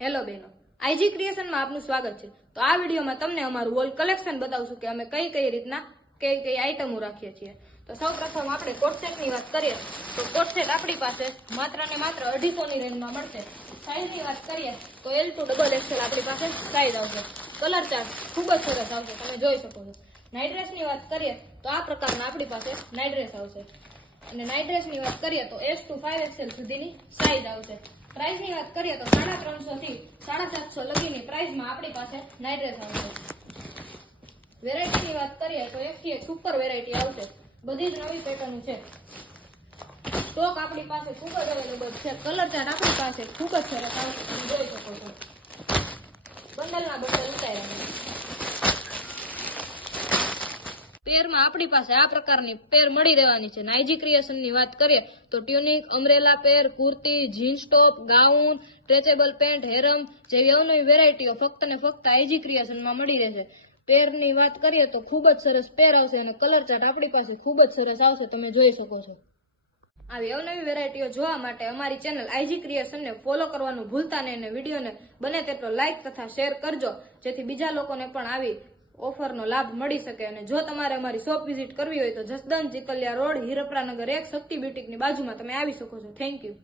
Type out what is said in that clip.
Hello બેનો, IG ક્રિએશનમાં આપનું સ્વાગત છે. તો આ વિડીયોમાં તમને અમારું વોલ કલેક્શન બતાવશું કે અમે કઈ કઈ રીતના કઈ કઈ આઈટમો રાખીએ છીએ. તો સૌ પ્રથમ આપણે કોટસેટની વાત કરીએ. તો કોટસેટ આપણી પાસે માત્ર ને માત્ર અઢીસોની રેન્જમાં મળશે. સાઈઝની વાત કરીએ, તો એલ ટુ ડબલ એક્સેલ આપણી પાસે સાઈઝ આવશે. કલર ચાર્ટ ખૂબ જ સરસ આવશે, તમે જોઈ શકો છો. નાઇટ ડ્રેસની વાત કરીએ, તો આ પ્રકારના આપણી પાસે નાઇટ ડ્રેસ આવશે. અને નાઇટ ડ્રેસની વાત કરીએ તો એસ ટુ ફાઈવ એક્સેલ સુધીની સાઈઝ આવશે. પ્રાઇસની વાત કરીએ તો સાડા ત્રણસો થી સાડા સાતસો લગીની પ્રાઇસમાં આપણી પાસે નાઇટ ડ્રેસ આવશે. વેરાયટીની વાત કરીએ તો એકથી એક સુપર વેરાયટી આવશે. બધી જ નવી પેટર્ન છે. સ્ટોક આપણી પાસે ખૂબ જ અવેલેબલ છે. કલર ચાર્ટ આપણી પાસે ખૂબ જ સરસ આવશે. જોઈ શકો છો. બંડલના બંડલ ઉતાર્યા પેરમાં આપણી પાસે આ પ્રકારની પેર મળી રહેવાની છે. નાઇજી ક્રિએશનની વાત કરીએ તો tunic umbrella pair, kurti jeans top gown stretchable pant harem જેવી અવનવી વેરાયટીઓ ફક્ત ને ફક્ત આઈજી ક્રિએશનમાં મળી રહેશે પેરની વાત કરીએ તો ખૂબ જ સરસ પેર આવશે અને કલર ચાર્ટ આપણી પાસે ખૂબ જ સરસ આવશે. તમે જોઈ શકો છો. આવી અવનવી વેરાયટીઓ જોવા માટે અમારી ચેનલ આઈજી ક્રિએશનને ફોલો કરવાનું ભૂલતા નહીં અને વિડીયોને બને તેટલો લાઇક તથા શેર કરજો, જેથી બીજા લોકોને પણ આવી ઓફરનો લાભ મળી શકે અને જો તમારે અમારી શોપ વિઝિટ કરવી હોય તો જસદન ચિકલિયા રોડ હિરપરાનગર એક શક્તિ બ્યુટિકની બાજુમાં તમે આવી શકો છો. Thank you